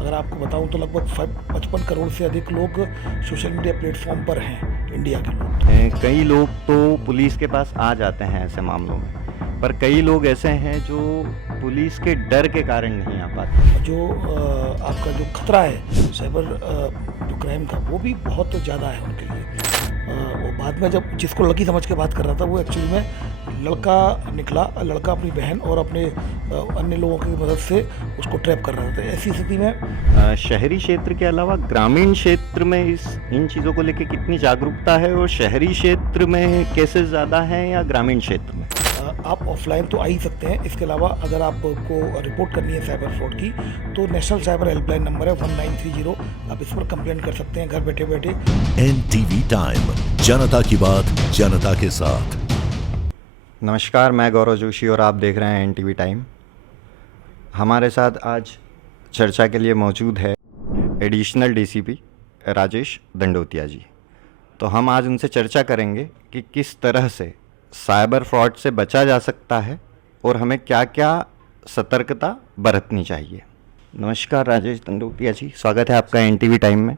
अगर आपको बताऊं तो लगभग 55 करोड़ से अधिक लोग सोशल मीडिया प्लेटफॉर्म पर हैं, इंडिया के लोग। कई लोग तो पुलिस के पास आ जाते हैं ऐसे मामलों में, पर कई लोग ऐसे हैं जो पुलिस के डर के कारण नहीं आ पाते। जो आपका जो खतरा है साइबर जो क्राइम का, वो भी बहुत ज़्यादा है उनके लिए। वो बाद में जब जिसको लड़की समझ के बात कर रहा था, वो एक्चुअली में लड़का निकला। लड़का अपनी बहन और अपने अन्य लोगों की मदद से उसको ट्रैप कर रहा था। ऐसी स्थिति में शहरी क्षेत्र के अलावा ग्रामीण क्षेत्र में इन चीज़ों को लेकर कितनी जागरूकता है, और शहरी क्षेत्र में केसेस ज़्यादा हैं या ग्रामीण क्षेत्र में? आप ऑफलाइन तो आ ही सकते हैं। इसके अलावा अगर आपको रिपोर्ट करनी है साइबर फ्रॉड की, तो नेशनल साइबर हेल्पलाइन नंबर है 1930। आप इस पर कंप्लेंट कर सकते हैं घर बैठे बैठे। NTV टाइम, जनता की बात जनता के साथ। नमस्कार, मैं गौरव जोशी और आप देख रहे हैं NTV टाइम। हमारे साथ आज चर्चा के लिए मौजूद है एडिशनल DCP राजेश दंडोतिया जी। तो हम आज उनसे चर्चा करेंगे कि किस तरह से साइबर फ्रॉड से बचा जा सकता है और हमें क्या क्या सतर्कता बरतनी चाहिए। नमस्कार राजेश दंडोतिया जी, स्वागत है आपका NTV टाइम में।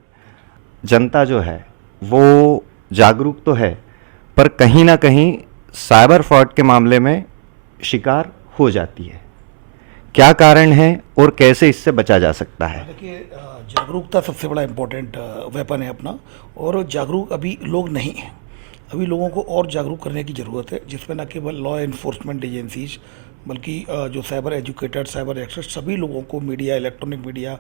जनता जो है वो जागरूक तो है, पर कहीं ना कहीं साइबर फ्रॉड के मामले में शिकार हो जाती है। क्या कारण है और कैसे इससे बचा जा सकता है? देखिए, जागरूकता सबसे बड़ा इम्पोर्टेंट वेपन है अपना, और जागरूक अभी लोग नहीं हैं। अभी लोगों को और जागरूक करने की ज़रूरत है, जिसमें न केवल लॉ एनफोर्समेंट एजेंसीज, बल्कि जो साइबर एजुकेटर, साइबर एक्सपर्ट, सभी लोगों को, media, electronic media,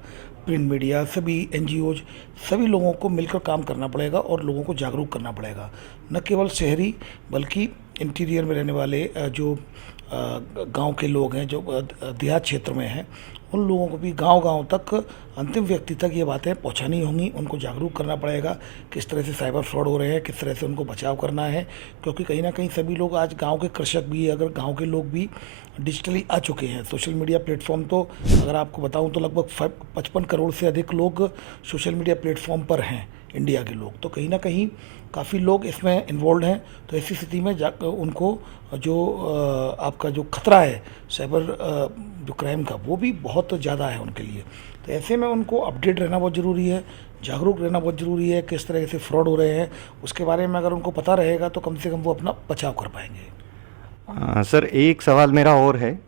print media, सभी NGOज, सभी लोगों को मिलकर काम करना पड़ेगा और लोगों को जागरूक करना पड़ेगा। न केवल शहरी, बल्कि इंटीरियर में रहने वाले जो गांव के लोग हैं, जो देहात क्षेत्र में हैं, उन लोगों को भी गांव-गांव तक, अंतिम व्यक्ति तक ये बातें पहुंचानी होंगी। उनको जागरूक करना पड़ेगा किस तरह से साइबर फ्रॉड हो रहे हैं, किस तरह से उनको बचाव करना है। क्योंकि कहीं ना कहीं सभी लोग, आज गांव के कृषक भी, अगर गांव के लोग भी डिजिटली आ चुके हैं। सोशल मीडिया प्लेटफॉर्म तो अगर आपको बताऊं तो लगभग 55 करोड़ से अधिक लोग सोशल मीडिया प्लेटफॉर्म पर हैं, इंडिया के लोग। तो कहीं ना कहीं काफ़ी लोग इसमें इन्वॉल्व हैं। तो ऐसी स्थिति में उनको जो आपका जो खतरा है साइबर जो क्राइम का, वो भी बहुत ज़्यादा है उनके लिए। तो ऐसे में उनको अपडेट रहना बहुत ज़रूरी है, जागरूक रहना बहुत ज़रूरी है। किस तरह से फ्रॉड हो रहे हैं उसके बारे में अगर उनको पता रहेगा, तो कम से कम वो अपना बचाव कर पाएंगे। सर, एक सवाल मेरा और है।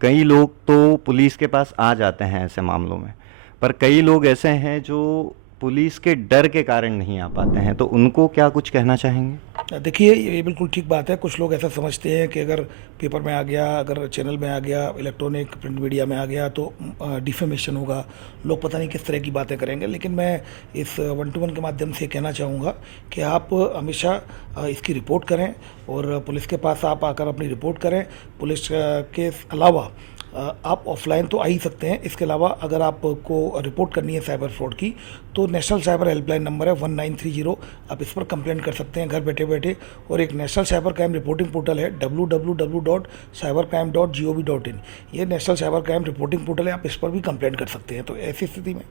कई लोग तो पुलिस के पास आ जाते हैं ऐसे मामलों में, पर कई लोग ऐसे हैं जो पुलिस के डर के कारण नहीं आ पाते हैं, तो उनको क्या कुछ कहना चाहेंगे? देखिए, ये बिल्कुल ठीक बात है। कुछ लोग ऐसा समझते हैं कि अगर पेपर में आ गया, अगर चैनल में आ गया, इलेक्ट्रॉनिक प्रिंट मीडिया में आ गया, तो डिफेमेशन होगा, लोग पता नहीं किस तरह की बातें करेंगे। लेकिन मैं इस 1-to-1 के माध्यम से कहना चाहूँगा कि आप हमेशा इसकी रिपोर्ट करें, और पुलिस के पास आप आकर अपनी रिपोर्ट करें। पुलिस के अलावा आप ऑफलाइन तो आ ही सकते हैं। इसके अलावा अगर आपको रिपोर्ट करनी है साइबर फ्रॉड की, तो नेशनल साइबर हेल्पलाइन नंबर है 1930। आप इस पर कंप्लेंट कर सकते हैं घर बैठे बैठे। और एक national cyber crime reporting portal है www.cybercrime.gov.in। ये national cyber crime reporting portal है, आप इस पर भी कंप्लेंट कर सकते हैं। तो ऐसी स्थिति में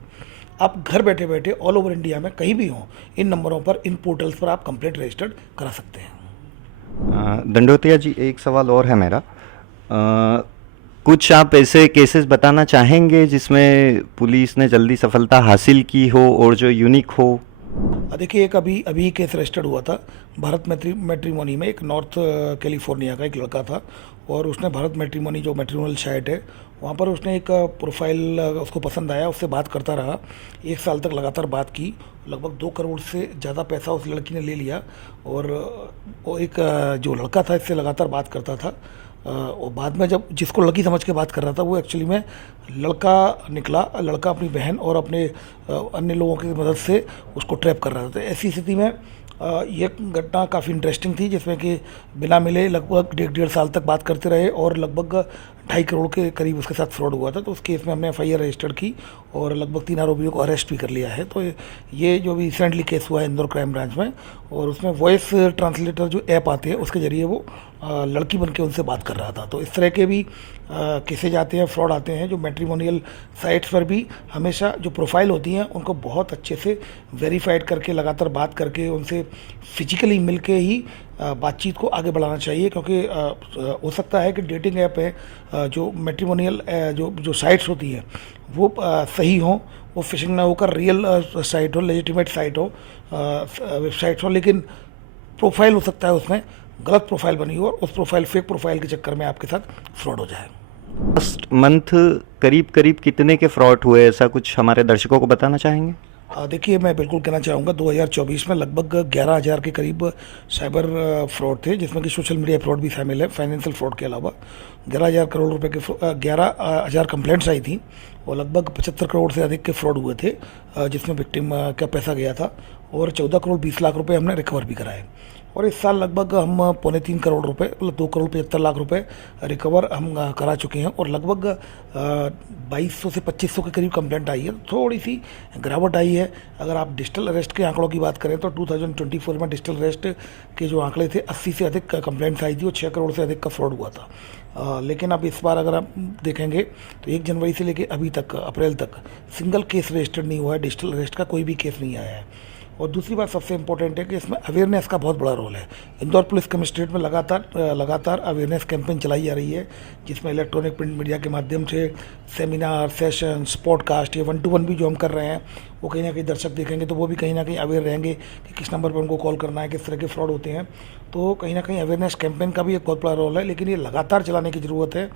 आप घर बैठे बैठे ऑल ओवर इंडिया में कहीं भी हों, इन नंबरों पर, इन पोर्टल्स पर आप कंप्लेंट रजिस्टर्ड करा सकते हैं। दंडोतिया जी, एक सवाल और है मेरा। कुछ आप ऐसे केसेस बताना चाहेंगे जिसमें पुलिस ने जल्दी सफलता हासिल की हो और जो यूनिक हो? देखिए, एक अभी केस रजिस्टर्ड हुआ था भारत मैट्रिमोनी में। एक नॉर्थ कैलिफोर्निया का एक लड़का था, और उसने भारत मैट्रिमोनी, जो मैट्रिमोनियल साइट है, वहाँ पर उसने एक प्रोफाइल उसको पसंद आया, उससे बात करता रहा। 1 साल तक लगातार बात की। लगभग 2 करोड़ से ज़्यादा पैसा उस लड़की ने ले लिया। और वो एक जो लड़का था, इससे लगातार बात करता था। और बाद में जब जिसको लड़की समझ के बात कर रहा था, वो एक्चुअली में लड़का निकला। लड़का अपनी बहन और अपने अन्य लोगों की मदद से उसको ट्रैप कर रहा था। ऐसी स्थिति में ये घटना काफ़ी इंटरेस्टिंग थी, जिसमें कि बिना मिले लगभग 1.5 साल तक बात करते रहे, और लगभग 2.5 करोड़ के करीब उसके साथ फ्रॉड हुआ था। तो उस केस में हमने FIR रजिस्टर्ड की और लगभग 3 आरोपियों को अरेस्ट भी कर लिया है। तो ये जो भी रिसेंटली केस हुआ है इंदौर क्राइम ब्रांच में, और उसमें वॉइस ट्रांसलेटर जो ऐप आते हैं, उसके ज़रिए वो लड़की बन के उनसे बात कर रहा था। तो इस तरह के भी केसेज आते हैं, फ्रॉड आते हैं, जो मैट्रिमोनियल साइट्स पर भी हमेशा जो प्रोफाइल होती हैं उनको बहुत अच्छे से वेरीफाइड करके, लगातार बात करके, उनसे फिजिकली मिल के ही बातचीत को आगे बढ़ाना चाहिए। क्योंकि हो सकता है कि डेटिंग ऐप है, जो मैट्रिमोनियल जो साइट्स होती हैं, वो सही हों, वो फिशिंग ना होकर रियल साइट हो, लेजिटिमेट साइट हो, वेबसाइट हो, लेकिन प्रोफाइल हो सकता है उसमें गलत प्रोफाइल बनी हो और उस प्रोफाइल फेक प्रोफाइल के चक्कर में आपके साथ फ्रॉड हो जाए। लास्ट मंथ करीब करीब कितने के फ्रॉड हुए, ऐसा कुछ हमारे दर्शकों को बताना चाहेंगे? देखिए, मैं बिल्कुल कहना चाहूँगा 2024 में लगभग 11,000 के करीब साइबर फ्रॉड थे, जिसमें कि सोशल मीडिया फ्रॉड भी शामिल है। फाइनेंशियल फ्रॉड के अलावा 11,000 करोड़ रुपए के 11,000 कंप्लेंट्स आई थी और लगभग 75 करोड़ से अधिक के फ्रॉड हुए थे, जिसमें विक्टिम का पैसा गया था और 14 करोड़ 20 लाख रुपए हमने रिकवर भी कराए। और इस साल लगभग हम 2.25 करोड़ रुपए, मतलब 2 करोड़ 75 लाख रुपए रिकवर हम करा चुके हैं और लगभग 2200 से 2500 के करीब कंप्लेंट आई है। थोड़ी सी गिरावट आई है। अगर आप डिजिटल अरेस्ट के आंकड़ों की बात करें तो 2024 में डिजिटल अरेस्ट के जो आंकड़े थे 80 से अधिक कंप्लेंट्स आई थी और 6 करोड़ से अधिक का फ्रॉड हुआ था। लेकिन अब इस बार अगर आप देखेंगे तो 1 जनवरी से लेकर अभी तक अप्रैल तक सिंगल केस रजिस्टर्ड नहीं हुआ है, डिजिटल अरेस्ट का कोई भी केस नहीं आया है। और दूसरी बात सबसे इम्पोर्टेंट है कि इसमें अवेयरनेस का बहुत बड़ा रोल है। इंदौर पुलिस कमिश्नरेट में लगातार अवेयरनेस कैंपेन चलाई जा रही है, जिसमें इलेक्ट्रॉनिक प्रिंट मीडिया के माध्यम से सेमिनार, सेशंस, पॉडकास्ट, ये 1-to-1 भी जो हम कर रहे हैं वो कहीं ना कहीं दर्शक देखेंगे तो वो भी कहीं ना कहीं अवेयर रहेंगे कि किस नंबर पर उनको कॉल करना है, किस तरह के फ्रॉड होते हैं। तो कहीं ना कहीं अवेयरनेस कैंपेन का भी एक बहुत बड़ा रोल है, लेकिन ये लगातार चलाने की ज़रूरत है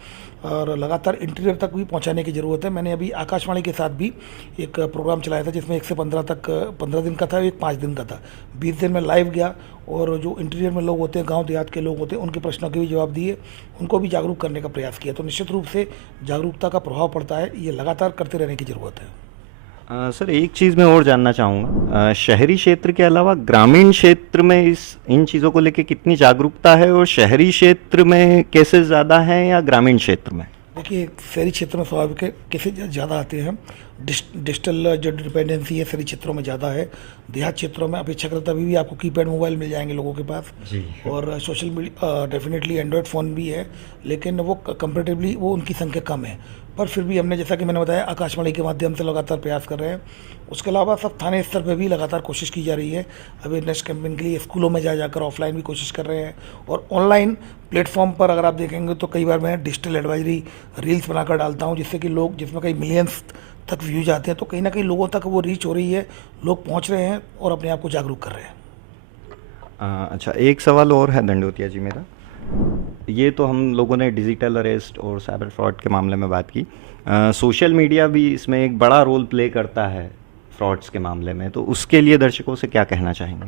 और लगातार इंटीरियर तक भी पहुंचाने की ज़रूरत है। मैंने अभी आकाशवाणी के साथ भी एक प्रोग्राम चलाया था, जिसमें 1 से 15 दिन का था, एक 5 दिन का था। 20 दिन में लाइव गया और जो इंटीरियर में लोग होते हैं, गांव देहात के लोग होते हैं, उनके प्रश्नों के भी जवाब दिए, उनको भी जागरूक करने का प्रयास किया। तो निश्चित रूप से जागरूकता का प्रभाव पड़ता है, ये लगातार करते रहने की ज़रूरत है। सर, एक चीज़ मैं और जानना चाहूँगा, शहरी क्षेत्र के अलावा ग्रामीण क्षेत्र में इन चीज़ों को लेके कितनी जागरूकता है और शहरी क्षेत्र में केसेस ज़्यादा हैं या ग्रामीण क्षेत्र में? देखिए, शहरी क्षेत्र में स्वाभाविक है केसेस ज़्यादा आते हैं। डिजिटल जो डिपेंडेंसी है शहरी क्षेत्रों में ज़्यादा है। देहात क्षेत्रों में अपेक्षाकृत अभी भी आपको कीपैड मोबाइल मिल जाएंगे लोगों के पास जी। और social media definitely Android phone भी है, लेकिन वो कंपेरेटिवली वो उनकी संख्या कम है। पर फिर भी हमने, जैसा कि मैंने बताया, आकाशवाणी के माध्यम से लगातार प्रयास कर रहे हैं। उसके अलावा सब थाने स्तर पे भी लगातार कोशिश की जा रही है अवेयरनेस कैंपेन के लिए। स्कूलों में जा जाकर ऑफलाइन भी कोशिश कर रहे हैं और ऑनलाइन प्लेटफॉर्म पर अगर आप देखेंगे तो कई बार मैं डिजिटल एडवाइजरी रील्स बनाकर डालता हूँ, जिससे कि लोग, जिसमें कई मिलियंस तक व्यूज आते हैं, तो कहीं ना कहीं लोगों तक वो रीच हो रही है, लोग पहुँच रहे हैं और अपने आप को जागरूक कर रहे हैं। अच्छा, एक सवाल और है दंडोतिया जी मेरा। ये तो हम लोगों ने डिजिटल अरेस्ट और साइबर फ्रॉड के मामले में बात की, सोशल मीडिया भी इसमें एक बड़ा रोल प्ले करता है फ्रॉड्स के मामले में, तो उसके लिए दर्शकों से क्या कहना चाहेंगे?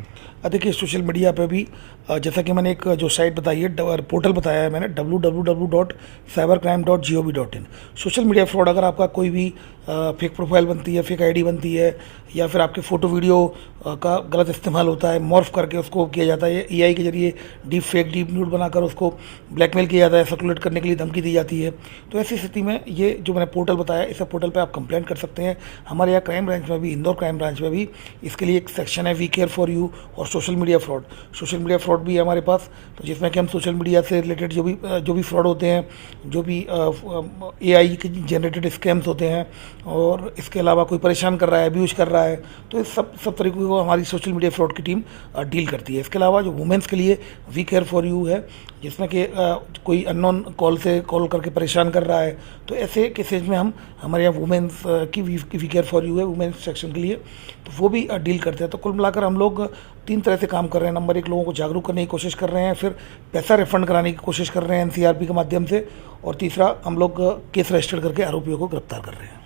देखिए, सोशल मीडिया पे भी जैसा कि मैंने एक जो साइट बताई है, पोर्टल बताया है मैंने, www.cybercrime.gov.in। सोशल मीडिया फ्रॉड, अगर आपका कोई भी फेक प्रोफाइल बनती है, फेक आईडी बनती है, या फिर आपके फ़ोटो वीडियो का गलत इस्तेमाल होता है, मॉर्फ करके उसको किया जाता है, एआई के जरिए डीप फेक, डीप न्यूड बनाकर उसको ब्लैकमेल किया जाता है, सर्कुलेट करने के लिए धमकी दी जाती है। तो ऐसी स्थिति में ये जो मैंने पोर्टल बताया, इस पोर्टल पे आप कंप्लेंट कर सकते हैं। हमारे यहाँ क्राइम ब्रांच में भी, इंदौर क्राइम ब्रांच में भी इसके लिए एक सेक्शन है, वी केयर फॉर यू। और सोशल मीडिया फ्रॉड भी है हमारे पास, तो जिसमें कि हम सोशल मीडिया से रिलेटेड जो भी फ्रॉड होते हैं, जो भी एआई के जनरेटेड स्कैम्स होते हैं, और इसके अलावा कोई परेशान कर रहा है, अब्यूज कर रहा है, तो इस सब तरीकों को हमारी सोशल मीडिया फ्रॉड की टीम डील करती है। इसके अलावा जो वुमेंस के लिए वी केयर फॉर यू है, जिसमें कि कोई अननोन कॉल करके परेशान कर रहा है, तो ऐसे केसेज में हम, हमारे यहाँ वुमेंस की वी केयर फॉर यू है वुमेंस सेक्शन के लिए, तो वो भी डील करते हैं। तो कुल मिलाकर हम लोग 3 तरह से काम कर रहे हैं। नंबर 1, लोगों को जागरूक करने की कोशिश कर रहे हैं, फिर पैसा रिफंड कराने की कोशिश कर रहे हैं एनसीआरपी के माध्यम से, और तीसरा, हम लोग केस रजिस्टर करके आरोपियों को गिरफ्तार कर रहे हैं।